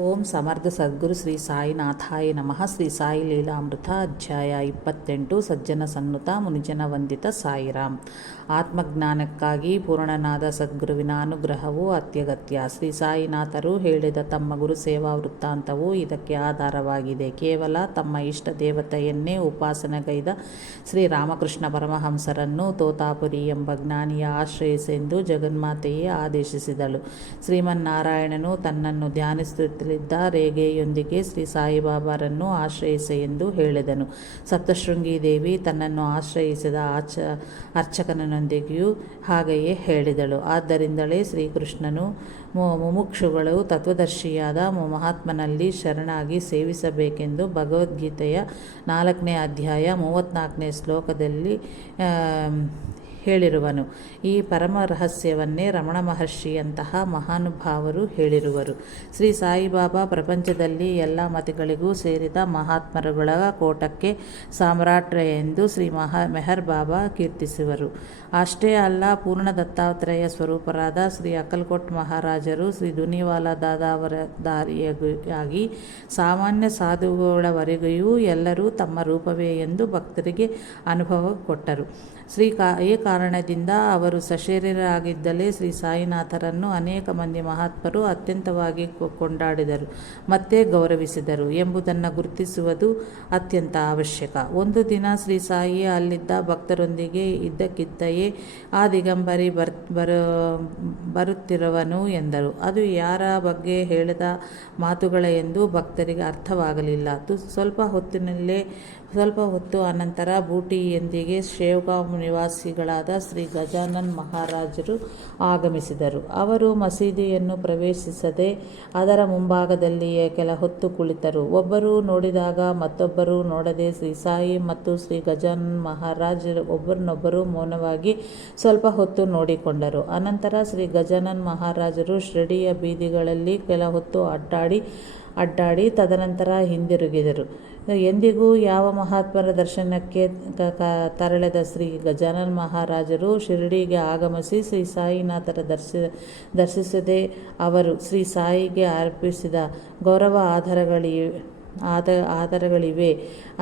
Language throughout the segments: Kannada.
ಓಂ ಸಮರ್ಥ ಸದ್ಗುರು ಶ್ರೀ ಸಾಯಿನಾಥಾಯ ನಮಃ. ಶ್ರೀ ಸಾಯಿ ಲೀಲಾಮೃತ ಅಧ್ಯಾಯ 28. ಸಜ್ಜನ ಸನ್ನುತ ಮುನಿಜನ ವಂದಿತ ಸಾಯಿರಾಮ್. ಆತ್ಮಜ್ಞಾನಕ್ಕಾಗಿ ಪೂರ್ಣನಾದ ಸದ್ಗುರುವಿನ ಅನುಗ್ರಹವು ಅತ್ಯಗತ್ಯ. ಶ್ರೀ ಸಾಯಿನಾಥರು ಹೇಳಿದ ತಮ್ಮ ಗುರು ಸೇವಾ ವೃತ್ತಾಂತವು ಇದಕ್ಕೆ ಆಧಾರವಾಗಿದೆ. ಕೇವಲ ತಮ್ಮ ಇಷ್ಟ ದೇವತೆಯನ್ನೇ ಉಪಾಸನೆಗೈದ ಶ್ರೀರಾಮಕೃಷ್ಣ ಪರಮಹಂಸರನ್ನು ತೋತಾಪುರಿ ಎಂಬ ಜ್ಞಾನಿಯ ಆಶ್ರಯಿಸೆಂದು ಜಗನ್ಮಾತೆಯೇ ಆದೇಶಿಸಿದಳು. ಶ್ರೀಮನ್ನಾರಾಯಣನು ತನ್ನನ್ನು ಧ್ಯಾನಿಸುತ್ತಿದ್ದ ರೇಗೆಯೊಂದಿಗೆ ಶ್ರೀ ಸಾಯಿಬಾಬಾರನ್ನು ಆಶ್ರಯಿಸೆ ಎಂದು ಹೇಳಿದನು. ಸಪ್ತಶೃಂಗಿ ದೇವಿ ತನ್ನನ್ನು ಆಶ್ರಯಿಸಿದ ಅರ್ಚಕನೊಂದಿಗೆಯೂ ಹಾಗೆಯೇ ಹೇಳಿದಳು. ಆದ್ದರಿಂದಲೇ ಶ್ರೀಕೃಷ್ಣನು ಮುಮುಕ್ಷುಗಳು ತತ್ವದರ್ಶಿಯಾದ ಮಹಾತ್ಮನಲ್ಲಿ ಶರಣಾಗಿ ಸೇವಿಸಬೇಕೆಂದು ಭಗವದ್ಗೀತೆಯ 4ನೇ ಅಧ್ಯಾಯ 34ನೇ ಶ್ಲೋಕದಲ್ಲಿ ಹೇಳಿರುವನು. ಈ ಪರಮ ರಹಸ್ಯವನ್ನೇ ರಮಣ ಮಹರ್ಷಿಯಂತಹ ಮಹಾನುಭಾವರು ಹೇಳಿರುವರು. ಶ್ರೀ ಸಾಯಿಬಾಬಾ ಪ್ರಪಂಚದಲ್ಲಿ ಎಲ್ಲ ಮತಗಳಿಗೂ ಸೇರಿದ ಮಹಾತ್ಮರುಗಳ ಕೋಟಕ್ಕೆ ಸಾಮ್ರಾಟ್ ಎಂದು ಶ್ರೀ ಮೆಹರ್ ಬಾಬಾ ಕೀರ್ತಿಸುವರು. ಅಷ್ಟೇ ಅಲ್ಲ, ಪೂರ್ಣ ದತ್ತಾತ್ರೇಯ ಸ್ವರೂಪರಾದ ಶ್ರೀ ಅಕ್ಕಲ್ಕೋಟ್ ಮಹಾರಾಜರು ಶ್ರೀ ದುನಿವಾಲಾ ದಾದಾವರ ದಾರಿಯಾಗಿ ಸಾಮಾನ್ಯ ಸಾಧುಗಳವರೆಗೂ ಎಲ್ಲರೂ ತಮ್ಮ ರೂಪವೇ ಎಂದು ಭಕ್ತರಿಗೆ ಅನುಭವ ಕೊಟ್ಟರು. ಈ ಕಾರಣದಿಂದ ಅವರು ಸಶರೀರರಾಗಿದ್ದಲೇ ಶ್ರೀ ಸಾಯಿನಾಥರನ್ನು ಅನೇಕ ಮಂದಿ ಮಹಾತ್ಮರು ಅತ್ಯಂತವಾಗಿ ಕೊಂಡಾಡಿದರು ಮತ್ತೆ ಗೌರವಿಸಿದರು ಎಂಬುದನ್ನು ಗುರುತಿಸುವುದು ಅತ್ಯಂತ ಅವಶ್ಯಕ. ಒಂದು ದಿನ ಶ್ರೀ ಸಾಯಿ ಅಲ್ಲಿದ್ದ ಭಕ್ತರೊಂದಿಗೆ ಇದ್ದಕ್ಕಿದ್ದಂತೆಯೇ ಆ ದಿಗಂಬರಿ ಬರುತ್ತಿರುವನು ಎಂದರು. ಅದು ಯಾರ ಬಗ್ಗೆ ಹೇಳಿದ ಮಾತುಗಳ ಎಂದು ಭಕ್ತರಿಗೆ ಅರ್ಥವಾಗಲಿಲ್ಲ. ಸ್ವಲ್ಪ ಹೊತ್ತು ಅನಂತರ ಬೂಟಿಯೊಂದಿಗೆ ಶೇವ್ಗಾಂವ್ ನಿವಾಸಿಗಳಾದ ಶ್ರೀ ಗಜಾನನ್ ಮಹಾರಾಜರು ಆಗಮಿಸಿದರು. ಅವರು ಮಸೀದಿಯನ್ನು ಪ್ರವೇಶಿಸದೆ ಅದರ ಮುಂಭಾಗದಲ್ಲಿಯೇ ಕೆಲ ಹೊತ್ತು ಕುಳಿತರು. ಒಬ್ಬರು ನೋಡಿದಾಗ ಮತ್ತೊಬ್ಬರು ನೋಡದೆ ಶ್ರೀ ಸಾಯಿ ಮತ್ತು ಶ್ರೀ ಗಜಾನನ್ ಮಹಾರಾಜ್ ಒಬ್ಬರನ್ನೊಬ್ಬರು ಮೌನವಾಗಿ ಸ್ವಲ್ಪ ಹೊತ್ತು ನೋಡಿಕೊಂಡರು. ಅನಂತರ ಶ್ರೀ ಗಜಾನನ್ ಮಹಾರಾಜರು ಶಿರಡಿಯ ಬೀದಿಗಳಲ್ಲಿ ಕೆಲ ಹೊತ್ತು ಅಡ್ಡಾಡಿ ತದನಂತರ ಹಿಂದಿರುಗಿದರು. ಎಂದಿಗೂ ಯಾವ ಮಹಾತ್ಮರ ದರ್ಶನಕ್ಕೆ ತರಳದ ಶ್ರೀ ಗಜಾನನ್ ಮಹಾರಾಜರು ಶಿರಡಿಗೆ ಆಗಮಿಸಿ ಶ್ರೀ ಸಾಯಿನಾಥರ ದರ್ಶಿಸದೆ ಅವರು ಶ್ರೀ ಸಾಯಿಗೆ ಅರ್ಪಿಸಿದ ಗೌರವ ಆಧಾರಗಳಿವೆ.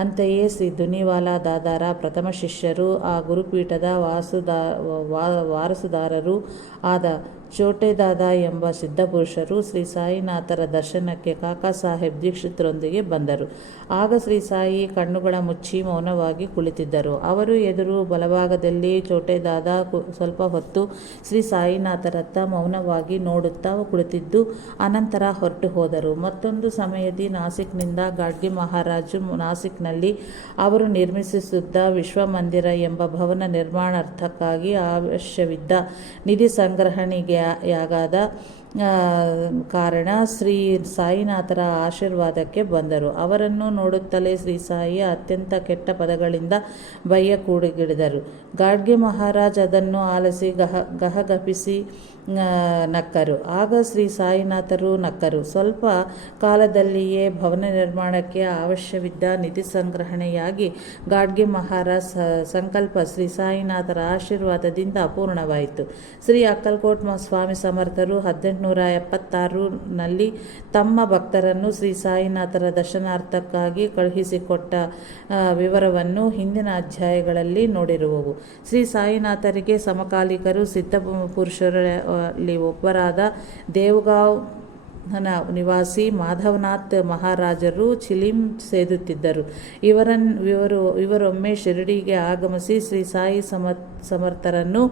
ಅಂತೆಯೇ ಶ್ರೀ ದುನಿವಾಲಾ ದಾದಾರ ಪ್ರಥಮ ಶಿಷ್ಯರು, ಆ ಗುರುಪೀಠದ ವಾರಸುದಾರರೂ ಆದ ಚೋಟೆ ದಾದಾ ಎಂಬ ಸಿದ್ಧಪುರುಷರು ಶ್ರೀ ಸಾಯಿನಾಥರ ದರ್ಶನಕ್ಕೆ ಕಾಕಾ ಸಾಹೇಬ್ ದೀಕ್ಷಿತರೊಂದಿಗೆ ಬಂದರು. ಆಗ ಶ್ರೀ ಸಾಯಿ ಕಣ್ಣುಗಳ ಮುಚ್ಚಿ ಮೌನವಾಗಿ ಕುಳಿತಿದ್ದರು. ಅವರು ಎದುರು ಬಲಭಾಗದಲ್ಲಿ ಚೋಟೆ ದಾದಾ ಸ್ವಲ್ಪ ಹೊತ್ತು ಶ್ರೀ ಸಾಯಿನಾಥರತ್ತ ಮೌನವಾಗಿ ನೋಡುತ್ತಾ ಕುಳಿತಿದ್ದು ಅನಂತರ ಹೊರಟು ಹೋದರು. ಮತ್ತೊಂದು ಸಮಯದಲ್ಲಿ ನಾಸಿಕ್ನಿಂದ ಗಾಡ್ಗೆ ಮಹಾರಾಜು ನಾಸಿಕ್ನಲ್ಲಿ ಅವರು ನಿರ್ಮಿಸುತ್ತಿದ್ದ ವಿಶ್ವಮಂದಿರ ಎಂಬ ಭವನ ನಿರ್ಮಾಣಾರ್ಥಕ್ಕಾಗಿ ಅವಶ್ಯವಿದ್ದ ನಿಧಿ ಸಂಗ್ರಹಣೆಯಾಗದ ಕಾರಣ ಶ್ರೀ ಸಾಯಿನಾಥರ ಆಶೀರ್ವಾದಕ್ಕೆ ಬಂದರು. ಅವರನ್ನು ನೋಡುತ್ತಲೇ ಶ್ರೀ ಸಾಯಿ ಅತ್ಯಂತ ಕೆಟ್ಟ ಪದಗಳಿಂದ ಬಯ್ಯಕೂಡಿಗಿಡಿದರು. ಗಾಡ್ಗೆ ಮಹಾರಾಜ್ ಅದನ್ನು ಆಲಿಸಿ ಗಹಗಹಿಸಿ ನಕ್ಕರು. ಆಗ ಶ್ರೀ ಸಾಯಿನಾಥರು ನಕ್ಕರು. ಸ್ವಲ್ಪ ಕಾಲದಲ್ಲಿಯೇ ಭವನ ನಿರ್ಮಾಣಕ್ಕೆ ಅವಶ್ಯವಿದ್ದ ನಿಧಿ ಸಂಗ್ರಹಣೆಯಾಗಿ ಗಾಡ್ಗೆ ಮಹಾರಾಜ್ ಸಂಕಲ್ಪ ಶ್ರೀ ಸಾಯಿನಾಥರ ಆಶೀರ್ವಾದದಿಂದ ಅಪೂರ್ಣವಾಯಿತು. ಶ್ರೀ ಅಕ್ಕಲ್ಕೋಟ್ ಸ್ವಾಮಿ ಸಮರ್ಥರು 1876ರಲ್ಲಿ ತಮ್ಮ ಭಕ್ತರನ್ನು ಶ್ರೀ ಸಾಯಿನಾಥರ ದರ್ಶನಾರ್ಥಕ್ಕಾಗಿ ಕಳುಹಿಸಿಕೊಟ್ಟ ವಿವರವನ್ನು ಹಿಂದಿನ ಅಧ್ಯಾಯಗಳಲ್ಲಿ ನೋಡಿರುವೆವು. ಶ್ರೀ ಸಾಯಿನಾಥರಿಗೆ ಸಮಕಾಲಿಕರು ಸಿದ್ಧ ಪುರುಷರಲ್ಲಿ ಒಬ್ಬರಾದ ದೇವಗಾಂವ್ ನಿವಾಸಿ ಮಾಧವನಾಥ್ ಮಹಾರಾಜರು ಚಿಲಿಂ ಸೇದುತ್ತಿದ್ದರು. ಇವರೊಮ್ಮೆ ಶಿರಡಿಗೆ ಆಗಮಿಸಿ ಶ್ರೀ ಸಾಯಿ ಸಮರ್ಥರನ್ನು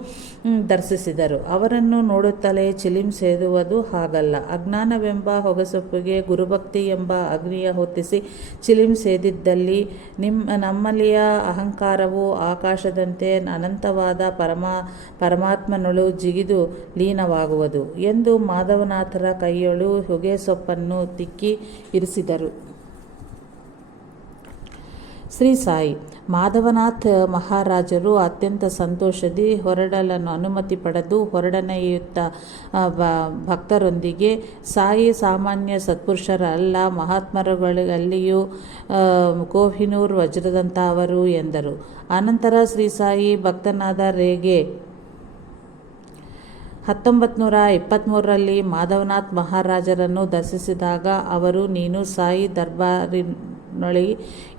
ದರ್ಶಿಸಿದರು. ಅವರನ್ನು ನೋಡುತ್ತಲೇ ಚಿಲಿಂ ಸೇದುವುದು ಹಾಗಲ್ಲ. ಅಜ್ಞಾನವೆಂಬ ಹೊಗೆಸೊಪ್ಪಿಗೆ ಗುರುಭಕ್ತಿ ಎಂಬ ಅಗ್ನಿಯ ಹೊತ್ತಿಸಿ ಚಿಲಿಂ ಸೇದಿದ್ದಲ್ಲಿ ನಮ್ಮಲ್ಲಿಯ ಅಹಂಕಾರವು ಆಕಾಶದಂತೆ ಅನಂತವಾದ ಪರಮಾತ್ಮನೊಳು ಜಿಗಿದು ಲೀನವಾಗುವುದು ಎಂದು ಮಾಧವನಾಥರ ಕೈಯೊಳು ಹೊಗೆ ಸೊಪ್ಪನ್ನು ತಿಕ್ಕಿ ಇರಿಸಿದರು. ಶ್ರೀ ಸಾಯಿ ಮಾಧವನಾಥ್ ಮಹಾರಾಜರು ಅತ್ಯಂತ ಸಂತೋಷದಿ ಹೊರಡಲು ಅನುಮತಿ ಪಡೆದು ಹೊರಡನೆಯುತ್ತ ಭಕ್ತರೊಂದಿಗೆ, ಸಾಯಿ ಸಾಮಾನ್ಯ ಸತ್ಪುರುಷರಲ್ಲ, ಮಹಾತ್ಮರುಗಳಲ್ಲಿಯೂ ಕೋಹಿನೂರ್ ವಜ್ರದಂಥವರು ಎಂದರು. ಅನಂತರ ಶ್ರೀ ಸಾಯಿ ಭಕ್ತನಾದ ರೇಗೆ 1923ರಲ್ಲಿ ಮಾಧವನಾಥ್ ಮಹಾರಾಜರನ್ನು ದರ್ಶಿಸಿದಾಗ ಅವರು ನೀನು ಸಾಯಿ ದರ್ಬಾರಿನೊಳಗೆ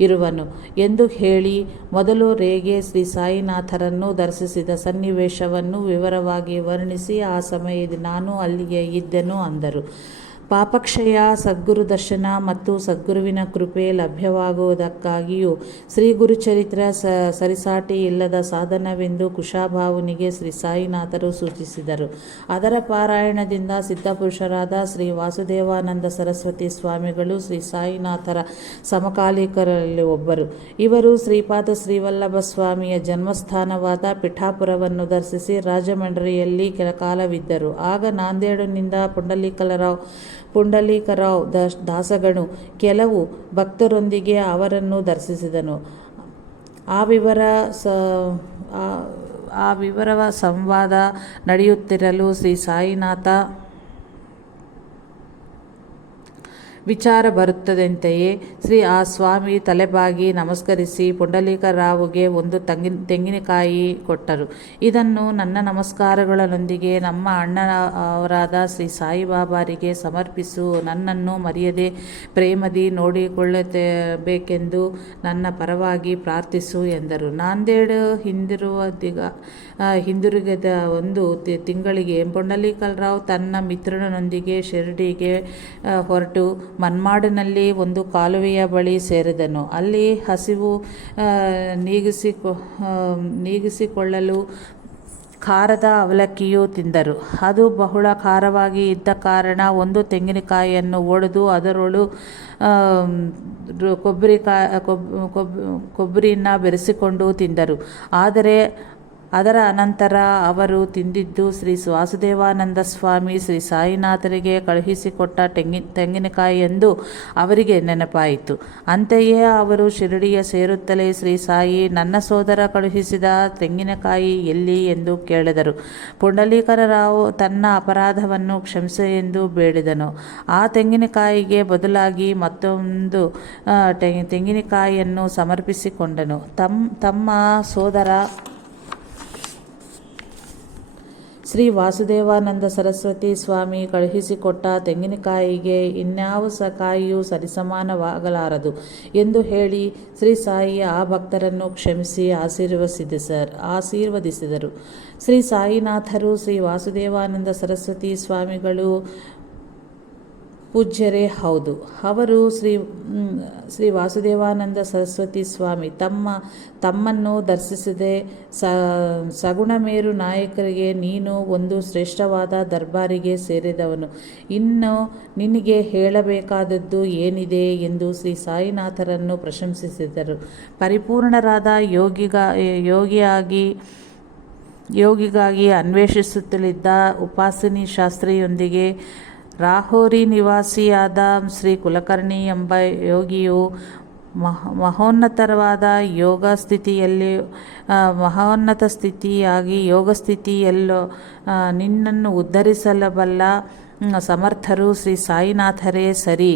ಇರುವನು ಎಂದು ಹೇಳಿ ಮೊದಲು ರೇಗೆ ಶ್ರೀ ಸಾಯಿನಾಥರನ್ನು ದರ್ಶಿಸಿದ ಸನ್ನಿವೇಶವನ್ನು ವಿವರವಾಗಿ ವರ್ಣಿಸಿ ಆ ಸಮಯದಲ್ಲಿ ನಾನು ಅಲ್ಲಿಗೆ ಇದ್ದೆನು ಅಂದರು. ಪಾಪಕ್ಷಯ, ಸದ್ಗುರು ದರ್ಶನ ಮತ್ತು ಸದ್ಗುರುವಿನ ಕೃಪೆ ಲಭ್ಯವಾಗುವುದಕ್ಕಾಗಿಯೂ ಶ್ರೀ ಗುರುಚರಿತ್ರ ಸರಿಸಾಟಿ ಇಲ್ಲದ ಸಾಧನವೆಂದು ಕುಶಾಭಾವುನಿಗೆ ಶ್ರೀ ಸಾಯಿನಾಥರು ಸೂಚಿಸಿದರು. ಅದರ ಪಾರಾಯಣದಿಂದ ಸಿದ್ಧಪುರುಷರಾದ ಶ್ರೀ ವಾಸುದೇವಾನಂದ ಸರಸ್ವತಿ ಸ್ವಾಮಿಗಳು ಶ್ರೀ ಸಾಯಿನಾಥರ ಸಮಕಾಲೀಕರಲ್ಲಿ ಒಬ್ಬರು. ಇವರು ಶ್ರೀಪಾದ ಶ್ರೀವಲ್ಲಭ ಸ್ವಾಮಿಯ ಜನ್ಮಸ್ಥಾನವಾದ ಪಿಠಾಪುರವನ್ನು ದರ್ಶಿಸಿ ರಾಜಮಂಡ್ರಿಯಲ್ಲಿ ಕೆಲಕಾಲವಿದ್ದರು. ಆಗ ನಾಂದೇಡಿನಿಂದ ಪುಂಡಲೀಕರಾವ್ ದಾಸಗಣು ಕೆಲವು ಭಕ್ತರೊಂದಿಗೆ ಅವರನ್ನು ದರ್ಶಿಸಿದನು. ಆ ವಿವರ ಸಂವಾದ ನಡೆಯುತ್ತಿರಲು ಶ್ರೀ ಸಾಯಿನಾಥ ವಿಚಾರ ಬರುತ್ತದಂತೆಯೇ ಆ ಸ್ವಾಮಿ ತಲೆಬಾಗಿ ನಮಸ್ಕರಿಸಿ ಪುಂಡಲೀಕರಾವುಗೆ ಒಂದು ತೆಂಗಿನಕಾಯಿ ಕೊಟ್ಟರು. ಇದನ್ನು ನನ್ನ ನಮಸ್ಕಾರಗಳೊಂದಿಗೆ ನಮ್ಮ ಅಣ್ಣನವರಾದ ಶ್ರೀ ಸಾಯಿಬಾಬಾರಿಗೆ ಸಮರ್ಪಿಸು. ನನ್ನನ್ನು ಮರೆಯದೆ ಪ್ರೇಮದಿ ನೋಡಿಕೊಳ್ಳಬೇಕೆಂದು ನನ್ನ ಪರವಾಗಿ ಪ್ರಾರ್ಥಿಸು ಎಂದರು. ನಾಂದೇಡ್ ಹಿಂದಿರುಗಿದ ಒಂದು ತಿಂಗಳಿಗೆ ಪುಂಡಲೀಕರಾವ್ ತನ್ನ ಮಿತ್ರನೊಂದಿಗೆ ಶಿರಡಿಗೆ ಹೊರಟು ಮನ್ಮಾಡ್ನಲ್ಲಿ ಒಂದು ಕಾಲುವೆಯ ಬಳಿ ಸೇರಿದನು. ಅಲ್ಲಿ ಹಸಿವು ನೀಗಿಸಿಕೊಳ್ಳಲು ಖಾರದ ಅವಲಕ್ಕಿಯು ತಿಂದರು. ಅದು ಬಹಳ ಖಾರವಾಗಿ ಇದ್ದ ಕಾರಣ ಒಂದು ತೆಂಗಿನಕಾಯಿಯನ್ನು ಒಡೆದು ಅದರೊಳು ಕೊಬ್ಬರಿನ ಬೆರೆಸಿಕೊಂಡು ತಿಂದರು. ಅದರ ಅನಂತರ ಅವರು ತಿಂದಿದ್ದು ಶ್ರೀ ವಾಸುದೇವಾನಂದ ಸ್ವಾಮಿ ಶ್ರೀ ಸಾಯಿನಾಥರಿಗೆ ಕಳುಹಿಸಿಕೊಟ್ಟ ತೆಂಗಿನಕಾಯಿ ಎಂದು ಅವರಿಗೆ ನೆನಪಾಯಿತು. ಅಂತೆಯೇ ಅವರು ಶಿರಡಿಯ ಸೇರುತ್ತಲೇ ಶ್ರೀ ಸಾಯಿ, ನನ್ನ ಸೋದರ ಕಳುಹಿಸಿದ ತೆಂಗಿನಕಾಯಿ ಎಲ್ಲಿ ಎಂದು ಕೇಳಿದರು. ಪುಂಡಲೀಕರಾವ್ ತನ್ನ ಅಪರಾಧವನ್ನು ಕ್ಷಮಿಸು ಎಂದು ಬೇಡಿದನು. ಆ ತೆಂಗಿನಕಾಯಿಗೆ ಬದಲಾಗಿ ಮತ್ತೊಂದು ತೆಂಗಿನಕಾಯಿಯನ್ನು ಸಮರ್ಪಿಸಿಕೊಂಡನು. ತಮ್ಮ ಸೋದರ ಶ್ರೀ ವಾಸುದೇವಾನಂದ ಸರಸ್ವತಿ ಸ್ವಾಮಿ ಕಳುಹಿಸಿಕೊಟ್ಟ ತೆಂಗಿನಕಾಯಿಗೆ ಇನ್ಯಾವ ಕಾಯಿಯೂ ಸರಿಸಮಾನವಾಗಲಾರದು ಎಂದು ಹೇಳಿ ಶ್ರೀ ಸಾಯಿ ಆ ಭಕ್ತರನ್ನು ಕ್ಷಮಿಸಿ ಆಶೀರ್ವದಿಸಿದರು. ಶ್ರೀ ಸಾಯಿನಾಥರು ಶ್ರೀ ವಾಸುದೇವಾನಂದ ಸರಸ್ವತಿ ಸ್ವಾಮಿಗಳು ಪೂಜ್ಯರೇ ಹೌದು. ಅವರು ಶ್ರೀ ವಾಸುದೇವಾನಂದ ಸರಸ್ವತಿ ಸ್ವಾಮಿ ತಮ್ಮನ್ನು ದರ್ಶಿಸದೆ ಸಗುಣಮೇರು ನಾಯಕರಿಗೆ ನೀನು ಒಂದು ಶ್ರೇಷ್ಠವಾದ ದರ್ಬಾರಿಗೆ ಸೇರಿದವನು, ಇನ್ನು ನಿನಗೆ ಹೇಳಬೇಕಾದದ್ದು ಏನಿದೆ ಎಂದು ಶ್ರೀ ಸಾಯಿನಾಥರನ್ನು ಪ್ರಶಂಸಿಸಿದರು. ಪರಿಪೂರ್ಣರಾದ ಯೋಗಿಗಾಗಿ ಅನ್ವೇಷಿಸುತ್ತಲಿದ್ದ ಉಪಾಸನಿ ಶಾಸ್ತ್ರಿಯೊಂದಿಗೆ ರಾಹೋರಿ ನಿವಾಸಿಯಾದ ಶ್ರೀ ಕುಲಕರ್ಣಿ ಎಂಬ ಯೋಗಿಯು ಮಹೋನ್ನತ ಸ್ಥಿತಿಯಾಗಿ ಯೋಗಸ್ಥಿತಿಯಲ್ಲೋ ನಿನ್ನನ್ನು ಉದ್ಧರಿಸಬಲ್ಲ ಸಮರ್ಥರು ಶ್ರೀ ಸಾಯಿನಾಥರೇ ಸರಿ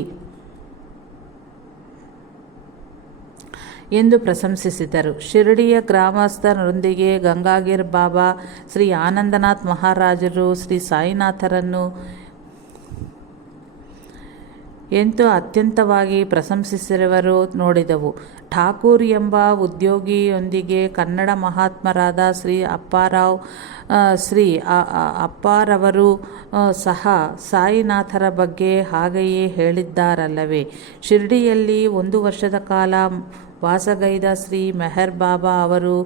ಎಂದು ಪ್ರಶಂಸಿಸಿದರು. ಶಿರಡಿಯ ಗ್ರಾಮಸ್ಥರೊಂದಿಗೆ ಗಂಗಾಗಿರ್ ಬಾಬಾ, ಶ್ರೀ ಆನಂದನಾಥ್ ಮಹಾರಾಜರು ಶ್ರೀ ಸಾಯಿನಾಥರನ್ನು ಎಂತೂ ಅತ್ಯಂತವಾಗಿ ಪ್ರಶಂಸಿಸಿರುವರು ನೋಡಿದೆವು. ಠಾಕೂರ್ ಎಂಬ ಉದ್ಯೋಗಿಯೊಂದಿಗೆ ಕನ್ನಡ ಮಹಾತ್ಮರಾದ ಶ್ರೀ ಅಪ್ಪಾರವರು ಸಹ ಸಾಯಿನಾಥರ ಬಗ್ಗೆ ಹಾಗೆಯೇ ಹೇಳಿದ್ದಾರಲ್ಲವೇ. ಶಿರಡಿಯಲ್ಲಿ 1 ವರ್ಷದ ಕಾಲ ವಾಸಗೈದ ಶ್ರೀ ಮೆಹರ್ ಬಾಬಾ ಅವರು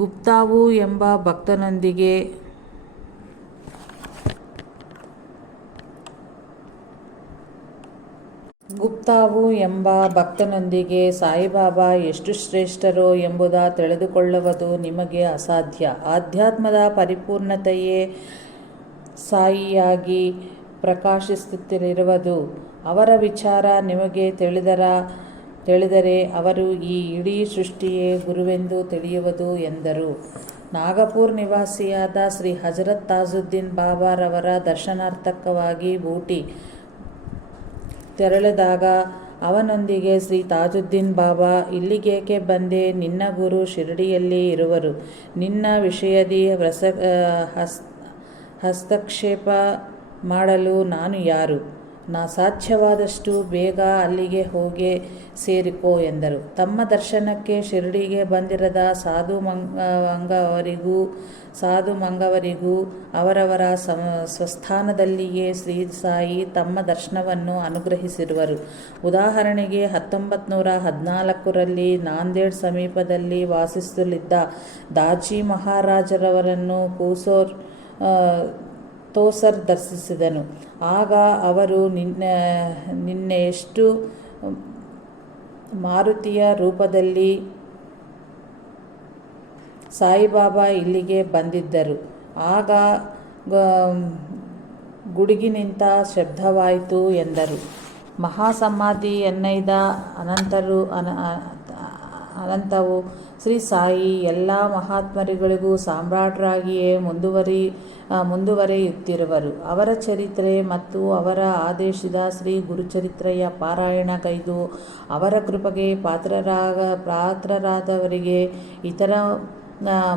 ಗುಪ್ತಾವು ಎಂಬ ಭಕ್ತನೊಂದಿಗೆ ಸಾಯಿಬಾಬಾ ಎಷ್ಟು ಶ್ರೇಷ್ಠರೋ ಎಂಬುದ ತಿಳಿದುಕೊಳ್ಳುವುದು ನಿಮಗೆ ಅಸಾಧ್ಯ. ಆಧ್ಯಾತ್ಮದ ಪರಿಪೂರ್ಣತೆಯೇ ಸಾಯಿಯಾಗಿ ಪ್ರಕಾಶಿಸುತ್ತಿರುವುದು. ಅವರ ವಿಚಾರ ನಿಮಗೆ ತಿಳಿದರೆ ಅವರು ಈ ಇಡೀ ಸೃಷ್ಟಿಯೇ ಗುರುವೆಂದು ತಿಳಿಯುವುದು ಎಂದರು. ನಾಗಪುರ್ ನಿವಾಸಿಯಾದ ಶ್ರೀ ಹಜರತ್ ತಾಜುದ್ದೀನ್ ಬಾಬಾರವರ ದರ್ಶನಾರ್ಥಕವಾಗಿ ಊಟಿ ತೆರಳಿದಾಗ ಅವನೊಂದಿಗೆ ಶ್ರೀ ತಾಜುದ್ದೀನ್ ಬಾಬಾ, ಇಲ್ಲಿಗೇಕೆ ಬಂದೆ? ನಿನ್ನ ಗುರು ಶಿರಡಿಯಲ್ಲಿ ಇರುವರು. ನಿನ್ನ ವಿಷಯದಿ ಹಸ್ತಕ್ಷೇಪ ಮಾಡಲು ನಾನು ಯಾರು? ಸಾಧ್ಯವಾದಷ್ಟು ಬೇಗ ಅಲ್ಲಿಗೆ ಹೋಗಿ ಸೇರಿಕೋ ಎಂದರು. ತಮ್ಮ ದರ್ಶನಕ್ಕೆ ಶಿರಡಿಗೆ ಬಂದಿರದ ಸಾಧು ಮಂಗವರಿಗೂ ಅವರವರ ಸ್ವಸ್ಥಾನದಲ್ಲಿಯೇ ಶ್ರೀ ಸಾಯಿ ತಮ್ಮ ದರ್ಶನವನ್ನು ಅನುಗ್ರಹಿಸಿರುವರು. ಉದಾಹರಣೆಗೆ 1914ರಲ್ಲಿ ನಾಂದೇಡ್ ಸಮೀಪದಲ್ಲಿ ವಾಸಿಸಲಿದ್ದ ದಾಜಿ ಮಹಾರಾಜರವರನ್ನು ತೋಸರ್ ದರ್ಶಿಸಿದನು. ಆಗ ಅವರು ನಿನ್ನೆಯಷ್ಟು ಮಾರುತಿಯ ರೂಪದಲ್ಲಿ ಸಾಯಿಬಾಬಾ ಇಲ್ಲಿಗೆ ಬಂದಿದ್ದರು. ಆಗ ಗುಡುಗಿನಿಂದ ಶಬ್ದವಾಯಿತು ಎಂದರು. ಮಹಾಸಮಾಧಿಯನ್ನೈದ ಅನಂತವು ಶ್ರೀ ಸಾಯಿ ಎಲ್ಲ ಮಹಾತ್ಮರುಗಳಿಗೂ ಸಾಮ್ರಾಟರಾಗಿಯೇ ಮುಂದುವರೆಯುತ್ತಿರುವರು. ಅವರ ಚರಿತ್ರೆ ಮತ್ತು ಅವರ ಆದೇಶದ ಶ್ರೀ ಗುರುಚರಿತ್ರೆಯ ಪಾರಾಯಣಗೈದು ಅವರ ಕೃಪೆಗೆ ಪಾತ್ರರಾದವರಿಗೆ ಇತರ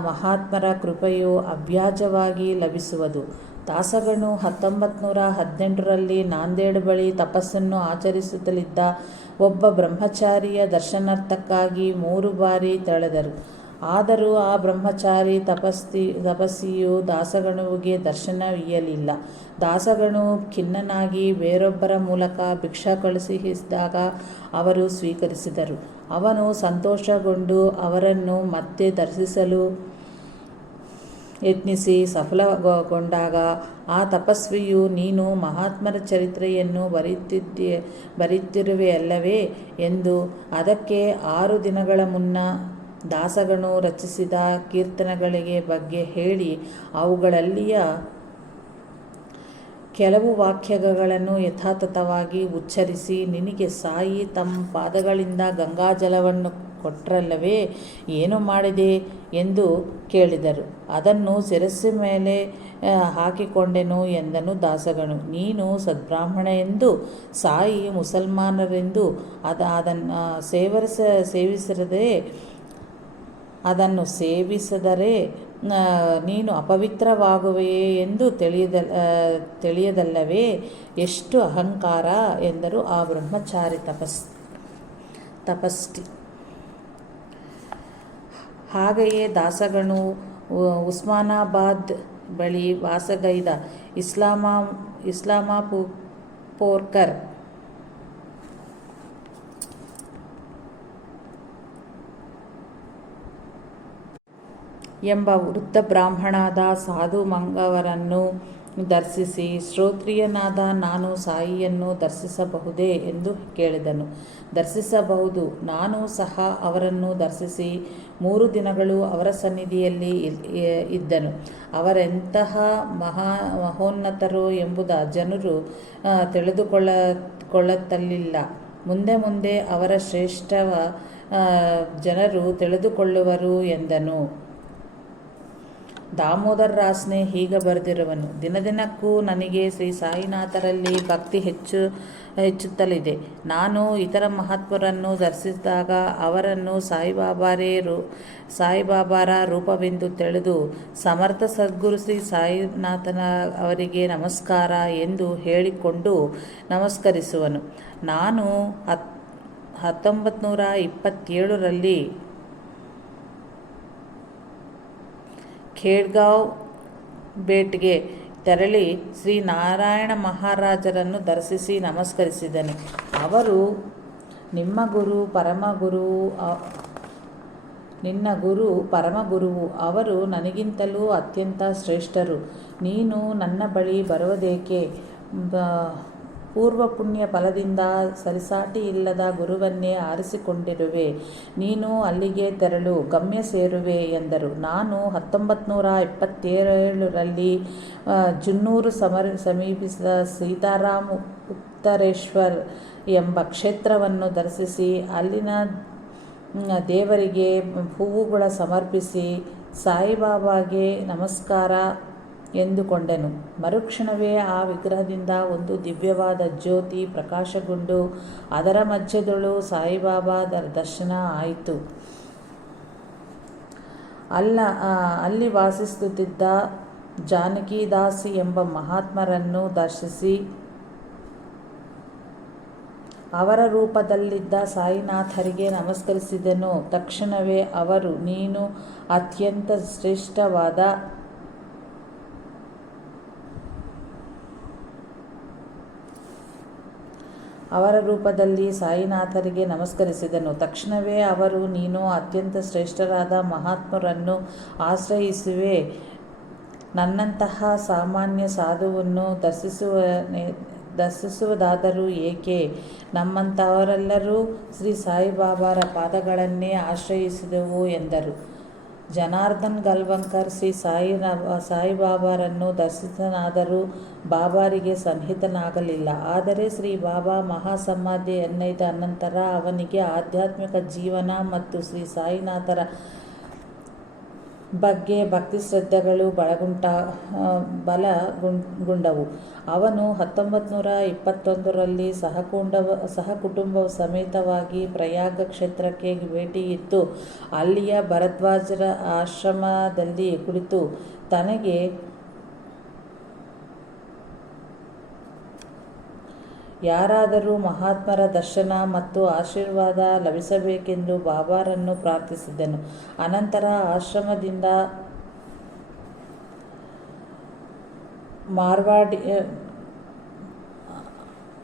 ಮಹಾತ್ಮರ ಕೃಪೆಯು ಅವ್ಯಾಜವಾಗಿ ಲಭಿಸುವುದು. ದಾಸಗಣು 1918ರಲ್ಲಿ ನಾಂದೇಡ್ ಬಳಿ ತಪಸ್ಸನ್ನು ಆಚರಿಸುತ್ತಲಿದ್ದ ಒಬ್ಬ ಬ್ರಹ್ಮಚಾರಿಯ ದರ್ಶನಾರ್ಥಕ್ಕಾಗಿ 3 ಬಾರಿ ತೆರಳಿದರು. ಆದರೂ ಆ ಬ್ರಹ್ಮಚಾರಿ ತಪಸ್ಸಿಯು ದಾಸಗಣುವಿಗೆ ದರ್ಶನವೀಯಲಿಲ್ಲ. ದಾಸಗಣು ಖಿನ್ನನಾಗಿ ಬೇರೊಬ್ಬರ ಮೂಲಕ ಭಿಕ್ಷಾ ಕಳುಹಿಸಿದಾಗ ಅವರು ಸ್ವೀಕರಿಸಿದರು. ಅವನು ಸಂತೋಷಗೊಂಡು ಅವರನ್ನು ಮತ್ತೆ ದರ್ಶಿಸಲು ಯತ್ನಿಸಿ ಸಫಲಗೊಂಡಾಗ ಆ ತಪಸ್ವಿಯು, ನೀನು ಮಹಾತ್ಮರ ಚರಿತ್ರೆಯನ್ನು ಬರೆಯುತ್ತಿರುವೆಯಲ್ಲವೇ ಎಂದು ಅದಕ್ಕೆ 6 ದಿನಗಳ ಮುನ್ನ ದಾಸಗಣು ರಚಿಸಿದ ಕೀರ್ತನೆಗಳಿಗೆ ಬಗ್ಗೆ ಹೇಳಿ ಅವುಗಳಲ್ಲಿಯ ಕೆಲವು ವಾಕ್ಯಗಳನ್ನು ಯಥಾತಥವಾಗಿ ಉಚ್ಚರಿಸಿ, ನಿನಗೆ ಸಾಯಿ ತಮ್ಮ ಪಾದಗಳಿಂದ ಗಂಗಾಜಲವನ್ನು ಕೊಟ್ಟರಲ್ಲವೇ, ಏನು ಮಾಡಿದೆ ಎಂದು ಕೇಳಿದರು. ಅದನ್ನು ಶಿರಸ್ಸಿನ ಮೇಲೆ ಹಾಕಿಕೊಂಡೆನು ಎಂದನು ದಾಸಗಣು. ನೀನು ಸದ್ಬ್ರಾಹ್ಮಣ ಎಂದು, ಸಾಯಿ ಮುಸಲ್ಮಾನರೆಂದು ಅದನ್ನು ಸೇವಿಸಿದರೆ ನೀನು ಅಪವಿತ್ರವಾಗುವೆಯೇ ಎಂದು ತಿಳಿಯದಲ್ಲವೇ? ಎಷ್ಟು ಅಹಂಕಾರ ಎಂದರು ಆ ಬ್ರಹ್ಮಚಾರಿ ತಪಸ್ವಿ. ಹಾಗೆಯೇ ದಾಸಗಣು ಉಸ್ಮಾನಾಬಾದ್ ಬಳಿ ವಾಸಗೈದ ಇಸ್ಲಾಮಪೋರ್ಕರ್ ಎಂಬ ವೃದ್ಧ ಬ್ರಾಹ್ಮಣಾದ ಸಾಧು ಮಂಗವರನ್ನು ದರ್ಶಿಸಿ, ಶ್ರೋತ್ರಿಯನಾದ ನಾನು ಸಾಯಿಯನ್ನು ದರ್ಶಿಸಬಹುದೇ ಎಂದು ಕೇಳಿದನು. ದರ್ಶಿಸಬಹುದು. ನಾನು ಸಹ ಅವರನ್ನು ದರ್ಶಿಸಿ 3 ದಿನಗಳು ಅವರ ಸನ್ನಿಧಿಯಲ್ಲಿ ಇದ್ದನು. ಅವರೆಂತಹ ಮಹೋನ್ನತರು ಎಂಬುದ ಜನರು ತಿಳಿದುಕೊಳ್ಳಲಿಲ್ಲ. ಮುಂದೆ ಅವರ ಶ್ರೇಷ್ಠವ ಜನರು ತಿಳಿದುಕೊಳ್ಳುವರು ಎಂದನು. ದಾಮೋದರ್ ರಾಸ್ನೆ ಹೀಗೆ ಬರೆದಿರುವನು. ದಿನದಿನಕ್ಕೂ ನನಗೆ ಶ್ರೀ ಸಾಯಿನಾಥರಲ್ಲಿ ಭಕ್ತಿ ಹೆಚ್ಚುತ್ತಲಿದೆ. ನಾನು ಇತರ ಮಹಾತ್ಮರನ್ನು ದರ್ಶಿಸಿದಾಗ ಅವರನ್ನು ಸಾಯಿಬಾಬಾರ ರೂಪವೆಂದು ತಿಳಿದು ಸಮರ್ಥ ಸದ್ಗುರು ಶ್ರೀ ಸಾಯಿನಾಥನ ಅವರಿಗೆ ನಮಸ್ಕಾರ ಎಂದು ಹೇಳಿಕೊಂಡು ನಮಸ್ಕರಿಸುವನು. ನಾನು 1927ರಲ್ಲಿ ಖೇಡ್ಗಾಂವ್ ಭೇಟ್ಗೆ ತೆರಳಿ ಶ್ರೀ ನಾರಾಯಣ ಮಹಾರಾಜರನ್ನು ದರ್ಶಿಸಿ ನಮಸ್ಕರಿಸಿದನು. ಅವರು, ನಿನ್ನ ಗುರು ಪರಮಗುರುವು. ಅವರು ನನಗಿಂತಲೂ ಅತ್ಯಂತ ಶ್ರೇಷ್ಠರು. ನೀನು ನನ್ನ ಬಳಿ ಬರುವುದೇಕೆ? ಪೂರ್ವ ಪುಣ್ಯ ಫಲದಿಂದ ಸರಿಸಾಟಿ ಇಲ್ಲದ ಗುರುವನ್ನೇ ಆರಿಸಿಕೊಂಡಿರುವೆ. ನೀನು ಅಲ್ಲಿಗೆ ತೆರಳು, ಗಮ್ಯ ಸೇರುವೆ ಎಂದರು. ನಾನು 1927ರಲ್ಲಿ ಜುನ್ನೂರು ಸಮೀಪಿಸಿದ ಸೀತಾರಾಮ್ ಉತ್ತರೇಶ್ವರ್ ಎಂಬ ಕ್ಷೇತ್ರವನ್ನು ದರ್ಶಿಸಿ ಅಲ್ಲಿನ ದೇವರಿಗೆ ಹೂವುಗಳ ಸಮರ್ಪಿಸಿ ಸಾಯಿಬಾಬಾಗೆ ನಮಸ್ಕಾರ ಎಂದುಕೊಂಡನು. ಮರುಕ್ಷಣವೇ ಆ ವಿಗ್ರಹದಿಂದ ಒಂದು ದಿವ್ಯವಾದ ಜ್ಯೋತಿ ಪ್ರಕಾಶಗೊಂಡು ಅದರ ಮಧ್ಯದೊಳು ಸಾಯಿಬಾಬಾ ದರ್ಶನ ಆಯಿತು. ಅಲ್ಲಿ ವಾಸಿಸುತ್ತಿದ್ದ ಜಾನಕಿದಾಸಿ ಎಂಬ ಮಹಾತ್ಮರನ್ನು ದರ್ಶಿಸಿ ಅವರ ರೂಪದಲ್ಲಿದ್ದ ಸಾಯಿನಾಥರಿಗೆ ನಮಸ್ಕರಿಸಿದನು. ತಕ್ಷಣವೇ ಅವರು, ನೀನು ಅತ್ಯಂತ ಶ್ರೇಷ್ಠವಾದ ಅವರ ರೂಪದಲ್ಲಿ ಸಾಯಿನಾಥರಿಗೆ ನಮಸ್ಕರಿಸಿದನು. ತಕ್ಷಣವೇ ಅವರು, ನೀನು ಅತ್ಯಂತ ಶ್ರೇಷ್ಠರಾದ ಮಹಾತ್ಮರನ್ನು ಆಶ್ರಯಿಸುವೆ. ನನ್ನಂತಹ ಸಾಮಾನ್ಯ ಸಾಧುವನ್ನು ದರ್ಶಿಸುವುದಾದರೂ ಏಕೆ? ನಮ್ಮಂಥವರೆಲ್ಲರೂ ಶ್ರೀ ಸಾಯಿಬಾಬಾರ ಪಾದಗಳನ್ನೇ ಆಶ್ರಯಿಸಿದೆವು ಎಂದರು. ಜನಾರ್ದನ್ ಗಲ್ವಂಕರ್ ಶ್ರೀ ಸಾಯಿಬಾಬಾರನ್ನು ದರ್ಶಿಸಿದನಾದರೂ ಬಾಬಾರಿಗೆ ಸನ್ನಿಹಿತನಾಗಲಿಲ್ಲ. ಆದರೆ ಶ್ರೀ ಬಾಬಾ ಮಹಾಸಮಾಧಿ ಎನ್ನೈದ ಅನಂತರ ಅವನಿಗೆ ಆಧ್ಯಾತ್ಮಿಕ ಜೀವನ ಮತ್ತು ಶ್ರೀ ಸಾಯಿನಾಥರ ಬಗ್ಗೆ ಭಕ್ತಿ ಶ್ರದ್ಧೆಗಳು ಬಲಗೊಂಡವು. ಅವನು 1921ರಲ್ಲಿ ಸಹಕುಟುಂಬ ಸಮೇತವಾಗಿ ಪ್ರಯಾಗ ಕ್ಷೇತ್ರಕ್ಕೆ ಭೇಟಿಯಿತ್ತು. ಅಲ್ಲಿಯ ಭರದ್ವಾಜರ ಆಶ್ರಮದಲ್ಲಿ ಕುಳಿತು ತನಗೆ ಯಾರಾದರೂ ಮಹಾತ್ಮರ ದರ್ಶನ ಮತ್ತು ಆಶೀರ್ವಾದ ಲಭಿಸಬೇಕೆಂದು ಬಾಬಾರನ್ನು ಪ್ರಾರ್ಥಿಸಿದನು. ಅನಂತರ